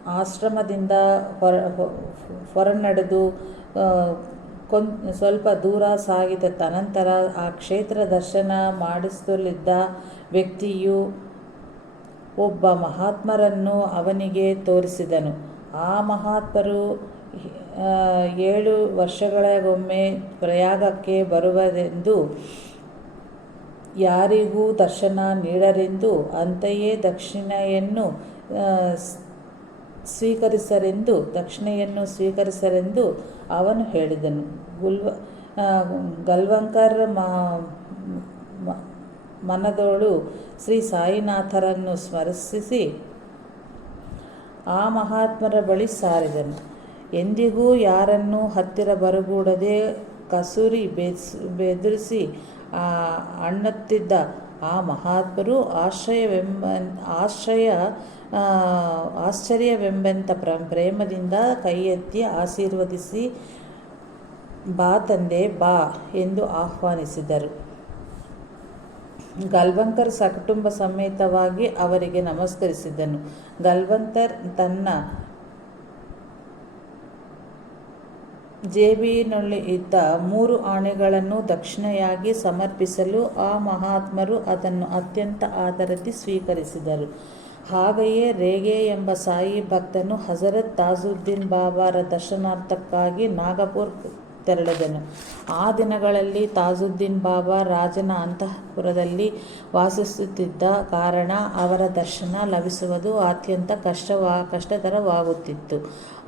ಆಶ್ರಮದಿಂದ ಹೊರನಡೆದು ಸ್ವಲ್ಪ ದೂರ ಸಾಗಿದ ತನಂತರ ಆ ಕ್ಷೇತ್ರ ದರ್ಶನ ಮಾಡಿಸಲಿದ್ದ ವ್ಯಕ್ತಿಯು ಒಬ್ಬ ಮಹಾತ್ಮರನ್ನು ಅವನಿಗೆ ತೋರಿಸಿದನು. ಆ ಮಹಾತ್ಮರು 7 ವರ್ಷಗಳಿಗೊಮ್ಮೆ ಪ್ರಯಾಗಕ್ಕೆ ಬರುವರೆಂದು, ಯಾರಿಗೂ ದರ್ಶನ ನೀಡರೆಂದು, ಅಂತೆಯೇ ದಕ್ಷಿಣೆಯನ್ನು ಸ್ವೀಕರಿಸರೆಂದು ಅವನು ಹೇಳಿದನು. ಗಲ್ವಂಕರ್ ಮನದೋಳು ಶ್ರೀ ಸಾಯಿನಾಥರನ್ನು ಸ್ಮರಿಸಿ ಆ ಮಹಾತ್ಮರ ಬಳಿ ಸಾರಿದನು. ಎಂದಿಗೂ ಯಾರನ್ನೂ ಹತ್ತಿರ ಬರಗೂಡದೆ ಕಸೂರಿ ಬೆದರಿಸಿ ಅಣ್ಣುತ್ತಿದ್ದ ಆ ಮಹಾತ್ಮರು ಆಶ್ಚರ್ಯವೆಂಬಂತ ಪ್ರೇಮದಿಂದ ಕೈಯೆತ್ತಿ ಆಶೀರ್ವದಿಸಿ, ಬಾ ತಂದೆ ಬಾ ಎಂದು ಆಹ್ವಾನಿಸಿದರು. ಗಲ್ವಂಕರ್ ಸಕುಟುಂಬ ಸಮೇತವಾಗಿ ಅವರಿಗೆ ನಮಸ್ಕರಿಸಿದನು. ಗಲ್ವಂಕರ್ ತನ್ನ ಜೇಬಿನಲ್ಲಿ ಇದ್ದ 3 ಆಣೆಗಳನ್ನು ದಕ್ಷಿಣೆಯಾಗಿ ಸಮರ್ಪಿಸಲು ಆ ಮಹಾತ್ಮರು ಅದನ್ನು ಅತ್ಯಂತ ಆದರದಿ ಸ್ವೀಕರಿಸಿದರು. ಹಾಗೆಯೇ ರೇಗೆ ಎಂಬ ಸಾಯಿ ಭಕ್ತನು ಹಜರತ್ ತಾಜುದ್ದೀನ್ ಬಾಬಾರ ದರ್ಶನಾರ್ಥಕ್ಕಾಗಿ ನಾಗಪುರ್ ತೆರಳಿದನು. ಆ ದಿನಗಳಲ್ಲಿ ತಾಜುದ್ದೀನ್ ಬಾಬಾ ರಾಜನ ಅಂತಃಪುರದಲ್ಲಿ ವಾಸಿಸುತ್ತಿದ್ದ ಕಾರಣ ಅವರ ದರ್ಶನ ಲಭಿಸುವುದು ಅತ್ಯಂತ ಕಷ್ಟತರವಾಗುತ್ತಿತ್ತು.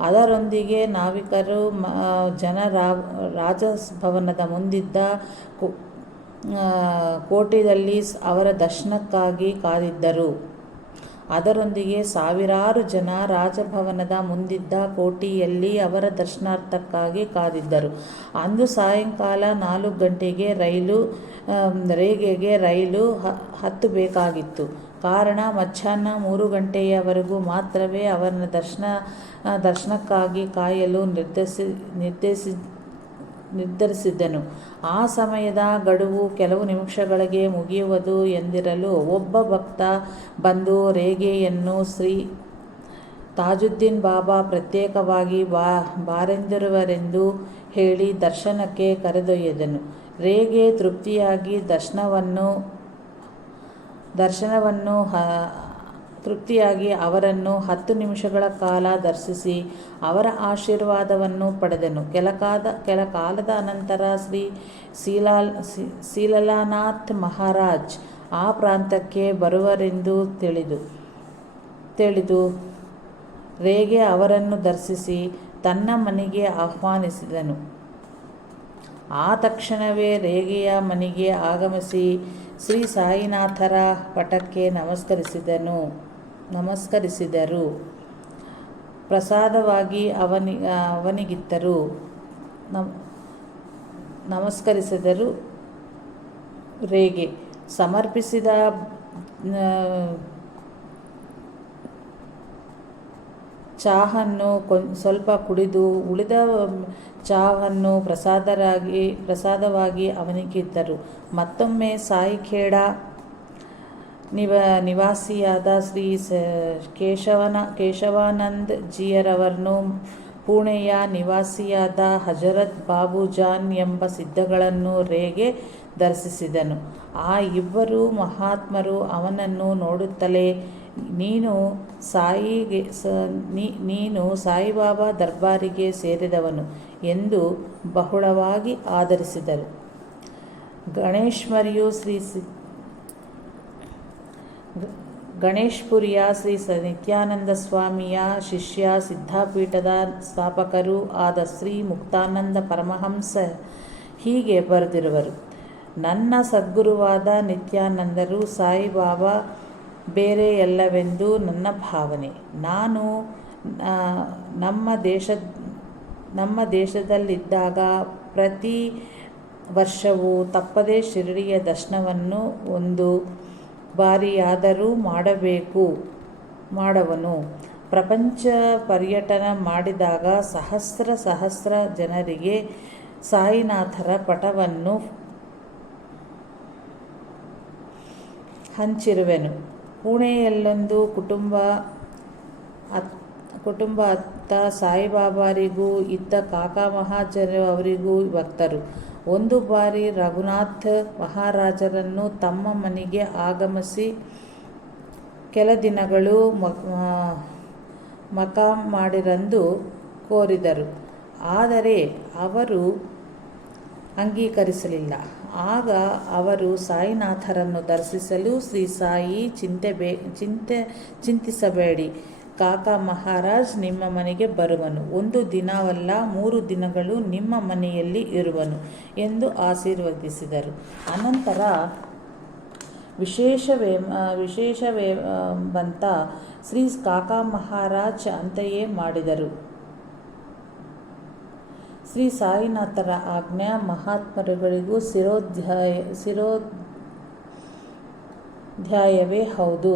ಅದರೊಂದಿಗೆ ನಾವಿಕರು ರಾಜಭವನದ ಮುಂದಿದ್ದ ಕೋಟೆಯಲ್ಲಿ ಅವರ ದರ್ಶನಕ್ಕಾಗಿ ಕಾದಿದ್ದರು. ಅದರೊಂದಿಗೆ ಸಾವಿರಾರು ಜನ ರಾಜಭವನದ ಮುಂದಿದ್ದ ಕೋಟೆಯಲ್ಲಿ ಅವರ ದರ್ಶನಾರ್ಥಕ್ಕಾಗಿ ಕಾದಿದ್ದರು. ಅಂದು ಸಾಯಂಕಾಲ 4 ಗಂಟೆಗೆ ರೇಗೆಗೆ ರೈಲು ಹತ್ತಬೇಕಾಗಿತ್ತು. ಕಾರಣ ಮಧ್ಯಾಹ್ನ 3 ಗಂಟೆಯವರೆಗೂ ಮಾತ್ರವೇ ಅವರ ದರ್ಶನಕ್ಕಾಗಿ ಕಾಯಲು ನಿರ್ಧರಿಸಿದ್ದನು. ಆ ಸಮಯದ ಗಡುವು ಕೆಲವು ನಿಮಿಷಗಳಿಗೆ ಮುಗಿಯುವುದು ಎಂದಿರಲು ಒಬ್ಬ ಭಕ್ತ ಬಂದು ರೇಗೆಯನ್ನು ಶ್ರೀ ತಾಜುದ್ದೀನ್ ಬಾಬಾ ಪ್ರತ್ಯೇಕವಾಗಿ ಬಾರೆಂದಿರುವರೆಂದು ಹೇಳಿ ದರ್ಶನಕ್ಕೆ ಕರೆದೊಯ್ದನು. ರೇಗೆ ತೃಪ್ತಿಯಾಗಿ ಅವರನ್ನು 10 ನಿಮಿಷಗಳ ಕಾಲ ದರ್ಶಿಸಿ ಅವರ ಆಶೀರ್ವಾದವನ್ನು ಪಡೆದನು. ಕೆಲ ಕಾಲದ ಅನಂತರ ಶ್ರೀ ಶೀಲನಾಥ್ ಮಹಾರಾಜ್ ಆ ಪ್ರಾಂತಕ್ಕೆ ಬರುವರೆಂದು ತಿಳಿದು ರೇಗೆ ಅವರನ್ನು ದರ್ಶಿಸಿ ತನ್ನ ಮನೆಗೆ ಆಹ್ವಾನಿಸಿದನು. ಆ ತಕ್ಷಣವೇ ರೇಗೆಯ ಮನೆಗೆ ಆಗಮಿಸಿ ಶ್ರೀ ಸಾಯಿನಾಥರ ಪಟಕ್ಕೆ ನಮಸ್ಕರಿಸಿದರು. ಪ್ರಸಾದವಾಗಿ ಅವನಿಗಿತ್ತರು. ನಮಸ್ಕರಿಸಿದರು. ರೇಗೆ ಸಮರ್ಪಿಸಿದ ಚಹಾವನ್ನು ಸ್ವಲ್ಪ ಕುಡಿದು ಉಳಿದ ಚಹಾವನ್ನು ಪ್ರಸಾದವಾಗಿ ಅವನಿಗಿದ್ದರು. ಮತ್ತೊಮ್ಮೆ ಸಾಯಿಖೇಡ ನಿವಾಸಿಯಾದ ಶ್ರೀ ಕೇಶವಾನಂದ್ ಜಿಯರವರನ್ನು ಪುಣೆಯ ನಿವಾಸಿಯಾದ ಹಜರತ್ ಬಾಬುಜಾನ್ ಎಂಬ ಸಿದ್ಧಗಳನ್ನು ರೇಗೆ ದರ್ಶಿಸಿದನು. ಆ ಇಬ್ಬರು ಮಹಾತ್ಮರು ಅವನನ್ನು ನೋಡುತ್ತಲೇ ನೀನು ಸಾಯಿಬಾಬಾ ದರ್ಬಾರಿಗೆ ಸೇರಿದವನು ಎಂದು ಬಹಳವಾಗಿ ಆದರಿಸಿದರು. ಗಣೇಶ್ಪುರಿಯ ಶ್ರೀ ನಿತ್ಯಾನಂದ ಸ್ವಾಮಿಯ ಶಿಷ್ಯ, ಸಿದ್ಧಾಪೀಠದ ಸ್ಥಾಪಕರೂ ಆದ ಶ್ರೀ ಮುಕ್ತಾನಂದ ಪರಮಹಂಸ ಹೀಗೆ ಬರೆದಿರುವರು. ನನ್ನ ಸದ್ಗುರುವಾದ ನಿತ್ಯಾನಂದರು ಸಾಯಿಬಾಬಾ ಬೇರೆಯಲ್ಲವೆಂದು ನನ್ನ ಭಾವನೆ. ನಾನು ನಮ್ಮ ದೇಶದಲ್ಲಿದ್ದಾಗ ಪ್ರತಿ ವರ್ಷವೂ ತಪ್ಪದೆ ಶಿರಡಿಯ ದರ್ಶನವನ್ನು ಒಂದು ಬಾರಿಯಾದರೂ ಮಾಡುವನು. ಪ್ರಪಂಚ ಪರ್ಯಟನ ಮಾಡಿದಾಗ ಸಹಸ್ರ ಜನರಿಗೆ ಸಾಯಿನಾಥರ ಪಟವನ್ನು ಹಂಚಿರುವೆನು. ಪುಣೆಯಲ್ಲೊಂದು ಕುಟುಂಬ ಅತ್ತ ಸಾಯಿಬಾಬಾರಿಗೂ ಇದ್ದ ಕಾಕಾ ಮಹಾಜರು ಅವರಿಗೂ ಭಕ್ತರು. ಒಂದು ಬಾರಿ ರಘುನಾಥ ಮಹಾರಾಜರನ್ನು ತಮ್ಮ ಮನೆಗೆ ಆಗಮಿಸಿ ಕೆಲ ದಿನಗಳು ಮಕಾಂ ಮಾಡಿರೆಂದು ಕೋರಿದರು. ಆದರೆ ಅವರು ಅಂಗೀಕರಿಸಲಿಲ್ಲ. ಆಗ ಅವರು ಸಾಯಿನಾಥರನ್ನು ದರ್ಶಿಸಲು ಶ್ರೀ ಸಾಯಿ ಚಿಂತಿಸಬೇಡಿ, ಕಾಕಾ ಮಹಾರಾಜ್ ನಿಮ್ಮ ಮನೆಗೆ ಬರುವನು. 1 ದಿನವಲ್ಲ 3 ದಿನಗಳು ನಿಮ್ಮ ಮನೆಯಲ್ಲಿ ಇರುವನು ಎಂದು ಆಶೀರ್ವದಿಸಿದರು. ಅನಂತರ ವಿಶೇಷವೆಂಬಂತ ಶ್ರೀ ಕಾಕಾ ಮಹಾರಾಜ್ ಅಂತೆಯೇ ಮಾಡಿದರು. ಶ್ರೀ ಸಾಯಿನಾಥರ ಆಜ್ಞಾ ಮಹಾತ್ಮರುಗಳಿಗೂ ಶಿರೋಧ್ಯಾಯವೇ ಹೌದು.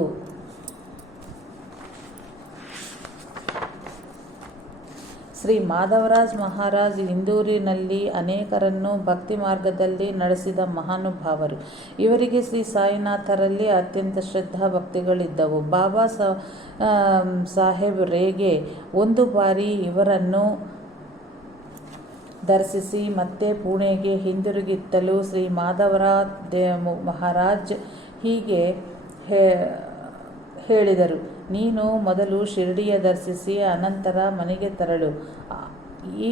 ಶ್ರೀ ಮಾಧವರಾಜ್ ಮಹಾರಾಜ್ ಇಂದೂರಿನಲ್ಲಿ ಅನೇಕರನ್ನು ಭಕ್ತಿ ಮಾರ್ಗದಲ್ಲಿ ನಡೆಸಿದ ಮಹಾನುಭಾವರು. ಇವರಿಗೆ ಶ್ರೀ ಸಾಯಿನಾಥರಲ್ಲಿ ಅತ್ಯಂತ ಶ್ರದ್ಧಾ ಭಕ್ತಿಗಳಿದ್ದವು. ಬಾಬಾ ಸಾಹೇಬ್ ರೇಗೆ ಒಂದು ಬಾರಿ ಇವರನ್ನು ದರ್ಶಿಸಿ ಮತ್ತೆ ಪುಣೆಗೆ ಹಿಂದಿರುಗಿತ್ತಲೂ ಶ್ರೀ ಮಾಧವರಾಜ್ ಮಹಾರಾಜ್ ಹೀಗೆ ಹೇಳಿದರು: ನೀನು ಮೊದಲು ಶಿರಡಿಯ ದರ್ಶಿಸಿ ಅನಂತರ ಮನೆಗೆ ತೆರಳು. ಈ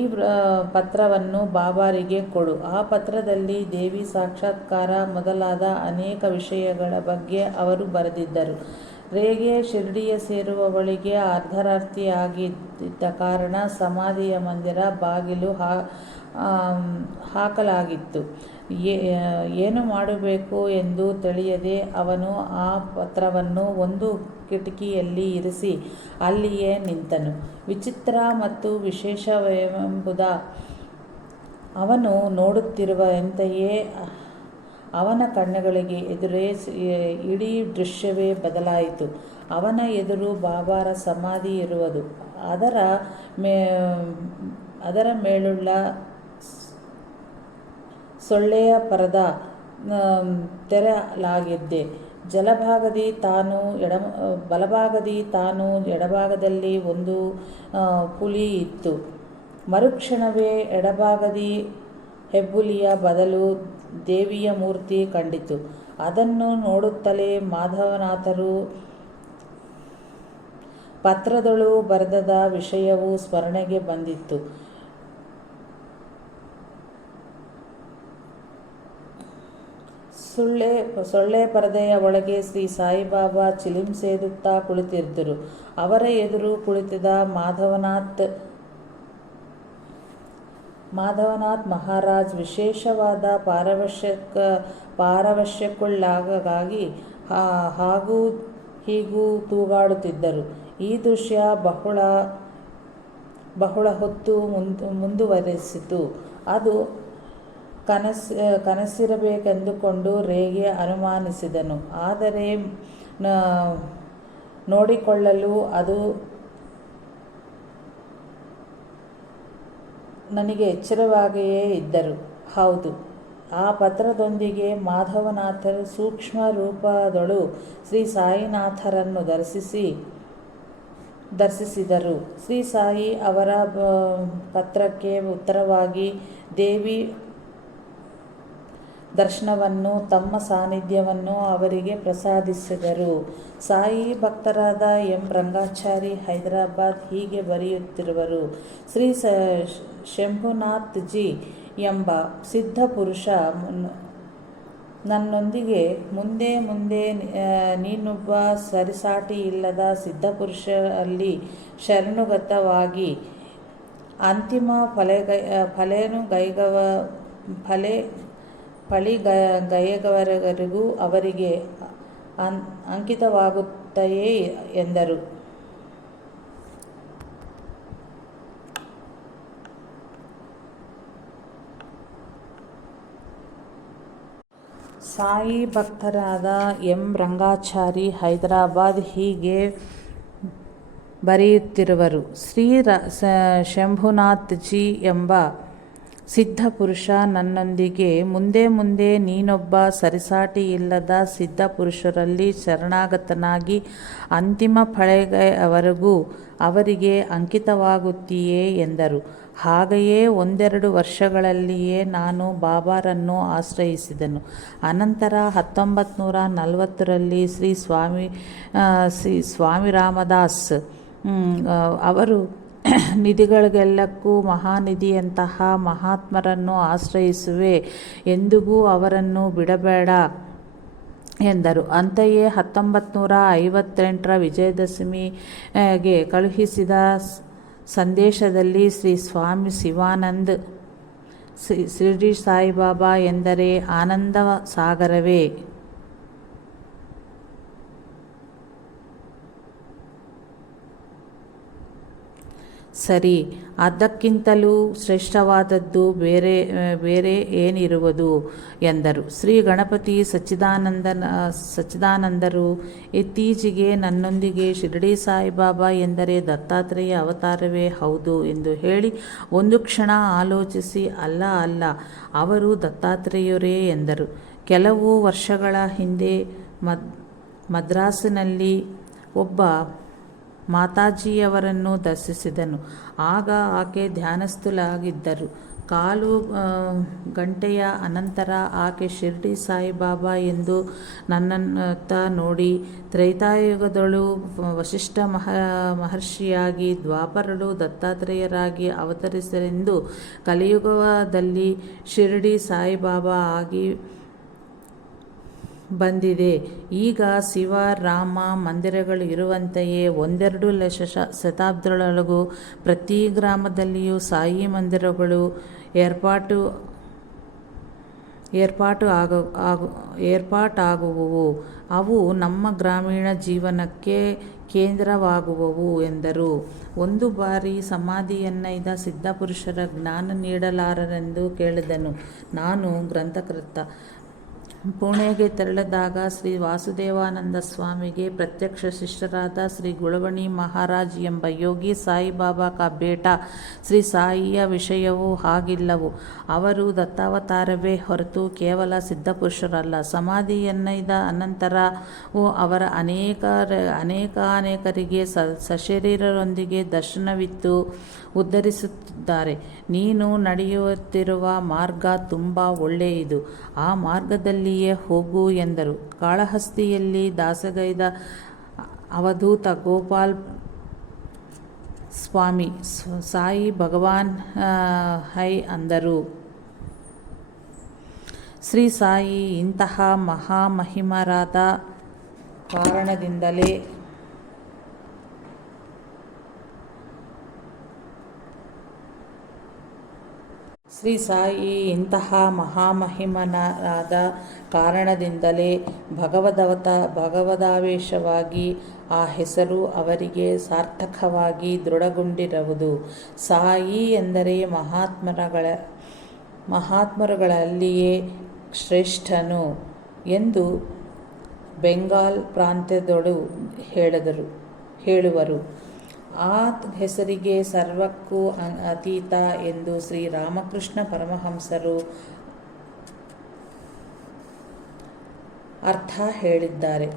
ಪತ್ರವನ್ನು ಬಾಬಾರಿಗೆ ಕೊಡು. ಆ ಪತ್ರದಲ್ಲಿ ದೇವಿ ಸಾಕ್ಷಾತ್ಕಾರ ಮೊದಲಾದ ಅನೇಕ ವಿಷಯಗಳ ಬಗ್ಗೆ ಅವರು ಬರೆದಿದ್ದರು. ರೇಗೆ ಶಿರಡಿಯ ಸೇರುವವಳಿಗೆ ಅರ್ಧರಾತ್ರಿಯಾಗಿದ್ದ ಕಾರಣ ಸಮಾಧಿಯ ಮಂದಿರ ಬಾಗಿಲು ಹಾಕಲಾಗಿತ್ತು. ಏನು ಮಾಡಬೇಕು ಎಂದು ತಿಳಿಯದೆ ಅವನು ಆ ಪತ್ರವನ್ನು ಒಂದು ಕಿಟಕಿಯಲ್ಲಿ ಇರಿಸಿ ಅಲ್ಲಿಯೇ ನಿಂತನು. ವಿಚಿತ್ರ ಮತ್ತು ವಿಶೇಷವೆಂಬುದ ಅವನು ನೋಡುತ್ತಿರುವಂತೆಯೇ ಅವನ ಕಣ್ಣುಗಳಿಗೆ ಎದುರೇ ಇಡೀ ದೃಶ್ಯವೇ ಬದಲಾಯಿತು. ಅವನ ಎದುರು ಬಾಬಾರ ಸಮಾಧಿ ಇರುವುದು, ಅದರ ಮೇಳುಳ್ಳ ಸೊಳ್ಳೆಯ ಪರದ ತೆರಲಾಗಿದ್ದೆ. ಬಲಭಾಗದಿ ತಾನು ಎಡಭಾಗದಲ್ಲಿ ಒಂದು ಪುಲಿ ಇತ್ತು. ಮರುಕ್ಷಣವೇ ಎಡಭಾಗದಿ ಹೆಬ್ಬುಲಿಯ ಬದಲು ದೇವಿಯ ಮೂರ್ತಿ ಕಂಡಿತು. ಅದನ್ನು ನೋಡುತ್ತಲೇ ಮಾಧವನಾಥರು ಪತ್ರದೊಳು ಬರೆದ ವಿಷಯವು ಸ್ಮರಣೆಗೆ ಬಂದಿತ್ತು. ಸೊಳ್ಳೆ ಪರದೆಯ ಒಳಗೆ ಶ್ರೀ ಸಾಯಿಬಾಬಾ ಚಿಲಿಂಸೆದುತ್ತಾ ಕುಳಿತಿದ್ದರು. ಅವರ ಎದುರು ಕುಳಿತಿದ್ದ ಮಾಧವನಾಥ್ ಮಾಧವನಾಥ್ ಮಹಾರಾಜ್ ವಿಶೇಷವಾದ ಪಾರವಶ್ಯಕ್ಕೊಳಗಾಗಿ ಹಾಗೂ ಹೀಗೂ ತೂಗಾಡುತ್ತಿದ್ದರು. ಈ ದೃಶ್ಯ ಬಹಳ ಹೊತ್ತು ಮುಂದುವರೆಸಿತು. ಅದು ಕನಸಿರಬೇಕೆಂದುಕೊಂಡು ರೇಗೆ ಅನುಮಾನಿಸಿದನು. ಆದರೆ ನೋಡಿಕೊಳ್ಳಲು ಅದು ನನಗೆ ಎಚ್ಚರವಾಗಿಯೇ ಇದ್ದರು. ಹೌದು, ಆ ಪತ್ರದೊಂದಿಗೆ ಮಾಧವನಾಥರು ಸೂಕ್ಷ್ಮ ರೂಪದೊಳು ಶ್ರೀ ಸಾಯಿನಾಥರನ್ನು ದರ್ಶಿಸಿದರು. ಶ್ರೀ ಸಾಯಿ ಅವರ ಪತ್ರಕ್ಕೆ ಉತ್ತರವಾಗಿ ದೇವಿ ದರ್ಶನವನ್ನು, ತಮ್ಮ ಸಾನ್ನಿಧ್ಯವನ್ನು ಅವರಿಗೆ ಪ್ರಸಾದಿಸಿದರು. ಸಾಯಿ ಭಕ್ತರಾದ ಎಂ ರಂಗಾಚಾರಿ, ಹೈದರಾಬಾದ್ ಹೀಗೆ ಬರೆಯುತ್ತಿರುವರು. ಶ್ರೀ ಶಂಭುನಾಥ್ ಜಿ ಎಂಬ ಸಿದ್ಧ ಪುರುಷ ನನ್ನೊಂದಿಗೆ ಮುಂದೆ ನೀನೊಬ್ಬ ಸರಿಸಾಟಿಯಿಲ್ಲದ ಸಿದ್ಧಪುರುಷರಲ್ಲಿ ಶರಣುಗತವಾಗಿ ಅಂತಿಮ ಫಳಿಗಯವರೆಗೂ ಅವರಿಗೆ ಅಂಕಿತವಾಗುತ್ತೆಯೇ ಎಂದರು. ಸಾಯಿ ಭಕ್ತರಾದ ಎಂ ರಂಗಾಚಾರಿ, ಹೈದರಾಬಾದ್ ಹೀಗೆ ಬರೆಯುತ್ತಿರುವರು. ಶ್ರೀ ಶಂಭುನಾಥ್ ಜಿ ಎಂಬ ಸಿದ್ಧ ಪುರುಷ ನನ್ನೊಂದಿಗೆ ಮುಂದೆ ನೀನೊಬ್ಬ ಸರಿಸಾಟಿಯಿಲ್ಲದ ಸಿದ್ಧ ಪುರುಷರಲ್ಲಿ ಶರಣಾಗತನಾಗಿ ಅಂತಿಮ ಫಳೆಯವರೆಗೂ ಅವರಿಗೆ ಅಂಕಿತವಾಗುತ್ತೀಯೇ ಎಂದರು. ಹಾಗೆಯೇ 1-2 ವರ್ಷಗಳಲ್ಲಿಯೇ ನಾನು ಬಾಬಾರನ್ನು ಆಶ್ರಯಿಸಿದನು. ಅನಂತರ 1940ರಲ್ಲಿ ಶ್ರೀ ಸ್ವಾಮಿ ರಾಮದಾಸ್ ಅವರು ನಿಧಿಗಳಿಗೆಲ್ಲಕ್ಕೂ ಮಹಾನಿಧಿಯಂತಹ ಮಹಾತ್ಮರನ್ನು ಆಶ್ರಯಿಸುವೆ, ಎಂದಿಗೂ ಅವರನ್ನು ಬಿಡಬೇಡ ಎಂದರು. ಅಂತೆಯೇ 1958ರ ವಿಜಯದಶಮಿಗೆ ಕಳುಹಿಸಿದ ಸಂದೇಶದಲ್ಲಿ ಶ್ರೀ ಸ್ವಾಮಿ ಶಿವಾನಂದ್, ಶಿರ್ಡಿ ಸಾಯಿಬಾಬಾ ಎಂದರೆ ಆನಂದ ಸಾಗರವೇ. ಸರಿ, ಅದಕ್ಕಿಂತಲೂ ಶ್ರೇಷ್ಠವಾದದ್ದು ಬೇರೆ ಏನಿರುವುದು ಎಂದರು. ಶ್ರೀ ಗಣಪತಿ ಸಚ್ಚಿದಾನಂದರು ಇತ್ತೀಚೆಗೆ ನನ್ನೊಂದಿಗೆ ಶಿರ್ಡಿ ಸಾಯಿಬಾಬಾ ಎಂದರೆ ದತ್ತಾತ್ರೇಯ ಅವತಾರವೇ ಹೌದು ಎಂದು ಹೇಳಿ ಒಂದು ಕ್ಷಣ ಆಲೋಚಿಸಿ ಅಲ್ಲ ಅವರು ದತ್ತಾತ್ರೇಯರೇ ಎಂದರು. ಕೆಲವು ವರ್ಷಗಳ ಹಿಂದೆ ಮದ್ರಾಸಿನಲ್ಲಿ ಒಬ್ಬ ಮಾತಾಜಿಯವರನ್ನು ದರ್ಶಿಸಿದನು. ಆಗ ಆಕೆ ಧ್ಯಾನಸ್ಥಳಾಗಿದ್ದರು. ಕಾಲು ಗಂಟೆಯ ಅನಂತರ ಆಕೆ ಶಿರ್ಡಿ ಸಾಯಿಬಾಬಾ ಎಂದು ನನ್ನತ್ತ ನೋಡಿ, ತ್ರೈತಾಯುಗದಳು ವಸಿಷ್ಠ ಮಹರ್ಷಿಯಾಗಿ, ದ್ವಾಪರಳು ದತ್ತಾತ್ರೇಯರಾಗಿ ಅವತರಿಸಿದರೆಂದು, ಕಲಿಯುಗದಲ್ಲಿ ಶಿರ್ಡಿ ಸಾಯಿಬಾಬಾ ಆಗಿ ಬಂದಿದೆ. ಈಗ ಶಿವ ರಾಮ ಮಂದಿರಗಳು ಇರುವಂತೆಯೇ 1-2 ಶತಾಬ್ದಗಳೊಳಗೂ ಪ್ರತಿ ಗ್ರಾಮದಲ್ಲಿಯೂ ಸಾಯಿ ಮಂದಿರಗಳು ಏರ್ಪಾಟಾಗುವುವು. ಅವು ನಮ್ಮ ಗ್ರಾಮೀಣ ಜೀವನಕ್ಕೆ ಕೇಂದ್ರವಾಗುವವು ಎಂದರು. ಒಂದು ಬಾರಿ ಸಮಾಧಿಯನ್ನೈದ ಸಿದ್ಧಪುರುಷರ ಜ್ಞಾನ ನೀಡಲಾರೆಂದು ಕೇಳಿದನು. ನಾನು ಗ್ರಂಥಕರ್ತ. ಪುಣೆಗೆ ತೆರಳಿದಾಗ ಶ್ರೀ ವಾಸುದೇವಾನಂದ ಸ್ವಾಮಿಗೆ ಪ್ರತ್ಯಕ್ಷ ಶಿಷ್ಯರಾದ ಶ್ರೀ ಗುಳವಣಿ ಮಹಾರಾಜ್ ಎಂಬ ಯೋಗಿ ಸಾಯಿಬಾಬಾ ಕಾ ಬೇಟಾ. ಶ್ರೀ ಸಾಯಿಯ ವಿಷಯವೂ ಹಾಗಿಲ್ಲವು. ಅವರು ದತ್ತಾವತಾರವೇ ಹೊರತು ಕೇವಲ ಸಿದ್ಧಪುರುಷರಲ್ಲ. ಸಮಾಧಿಯನ್ನೈದ ಅನಂತರವೂ ಅವರ ಅನೇಕರಿಗೆ ಸಶರೀರರೊಂದಿಗೆ ದರ್ಶನವಿತ್ತು ಉದ್ಧರಿಸುತ್ತಿದ್ದಾರೆ. ನೀನು ನಡೆಯುತ್ತಿರುವ ಮಾರ್ಗ ತುಂಬ ಒಳ್ಳೆಯದು. ಆ ಮಾರ್ಗದಲ್ಲಿಯೇ ಹೋಗು ಎಂದರು. ಕಾಳಹಸ್ತಿಯಲ್ಲಿ ದಾಸಗೈದ ಅವಧೂತ ಗೋಪಾಲ್ ಸ್ವಾಮಿ ಸಾಯಿ ಭಗವಾನ್ ಹೈ ಅಂದರು. ಶ್ರೀ ಸಾಯಿ ಇಂತಹ ಮಹಾಮಹಿಮರಾದ ಕಾರಣದಿಂದಲೇ ಶ್ರೀ ಸಾಯಿ ಇಂತಹ ಮಹಾಮಹಿಮನಾದ ಕಾರಣದಿಂದಲೇ ಭಗವದಾವೇಶವಾಗಿ ಆ ಹೆಸರು ಅವರಿಗೆ ಸಾರ್ಥಕವಾಗಿ ದೃಢಗೊಂಡಿರುವುದು. ಸಾಯಿ ಎಂದರೆ ಮಹಾತ್ಮರುಗಳಲ್ಲಿಯೇ ಶ್ರೇಷ್ಠನು ಎಂದು ಬೆಂಗಾಲ್ ಪ್ರಾಂತ್ಯದವರು ಹೇಳುವರು. ಆ ಹೆಸರಿಗೆ ಸರ್ವಕ್ಕೂ ಅತೀತ ಎಂದು ಶ್ರೀರಾಮಕೃಷ್ಣ ಪರಮಹಂಸರು ಅರ್ಥ ಹೇಳಿದ್ದಾರೆ.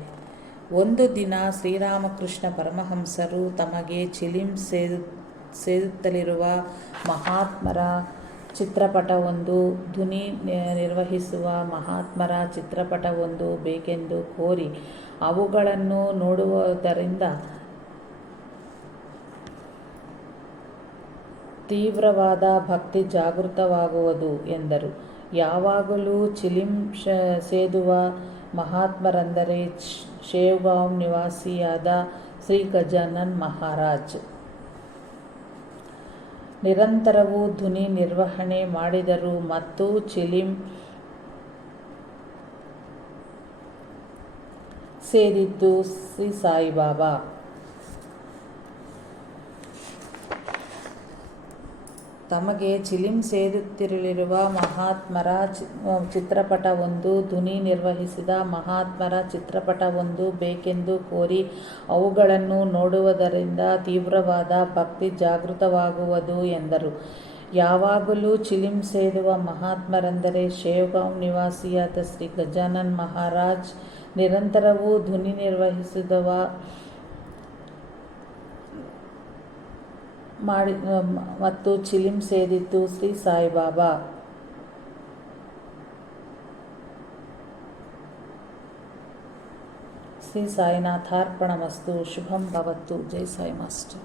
ಒಂದು ದಿನ ಶ್ರೀರಾಮಕೃಷ್ಣ ಪರಮಹಂಸರು ತಮಗೆ ಚಿಲಿಂ ಸೇದುತ್ತಲಿರುವ ಮಹಾತ್ಮರ ಚಿತ್ರಪಟವೊಂದು, ಧ್ವನಿ ನಿರ್ವಹಿಸುವ ಮಹಾತ್ಮರ ಚಿತ್ರಪಟವೊಂದು ಬೇಕೆಂದು ಕೋರಿ, ಅವುಗಳನ್ನು ನೋಡುವುದರಿಂದ ತೀವ್ರವಾದ ಭಕ್ತಿ ಜಾಗೃತವಾಗುವುದು ಎಂದರು. ಯಾವಾಗಲೂ ಚಿಲಿಂ ಸೇದುವ ಮಹಾತ್ಮರೆಂದರೆ ಶೇವ್ಗಾಂವ್ ನಿವಾಸಿಯಾದ ಶ್ರೀ ಗಜಾನನ್ ಮಹಾರಾಜ್. ನಿರಂತರವೂ ಧ್ವನಿ ನಿರ್ವಹಣೆ ಮಾಡಿದರು ಮತ್ತು ಚಿಲಿಂ ಸೇದಿದ್ದು ಶ್ರೀ ಸಾಯಿಬಾಬಾ. ತಮಗೆ ಚಿಲಿಂ ಸೇದುತ್ತಿರಲಿರುವ ಮಹಾತ್ಮರ ಚಿತ್ರಪಟವೊಂದು, ಧ್ವನಿ ನಿರ್ವಹಿಸಿದ ಮಹಾತ್ಮರ ಚಿತ್ರಪಟವೊಂದು ಬೇಕೆಂದು ಕೋರಿ, ಅವುಗಳನ್ನು ನೋಡುವುದರಿಂದ ತೀವ್ರವಾದ ಭಕ್ತಿ ಜಾಗೃತವಾಗುವುದು ಎಂದರು. ಯಾವಾಗಲೂ ಚಿಲಿಂ ಸೇದುವ ಮಹಾತ್ಮರೆಂದರೆ ಶೇವ್ಗಾಂವ್ ನಿವಾಸಿಯಾದ ಶ್ರೀ ಗಜಾನನ್ ಮಹಾರಾಜ್. ನಿರಂತರವೂ ಧ್ವನಿ ನಿರ್ವಹಿಸಿದವ ಮತ್ತು ಚಿಲಿಂ ಸೇದಿದ್ದು ಶ್ರೀ ಸಾಯಿಬಾಬಾ. ಶ್ರೀ ಸಾಯಿನಾಥಾರ್ಪಣಮಸ್ತು. ಶುಭಂ ಭವತ್ತು. ಜೈ ಸಾಯಿ ಮಾಸ್ಟರ್.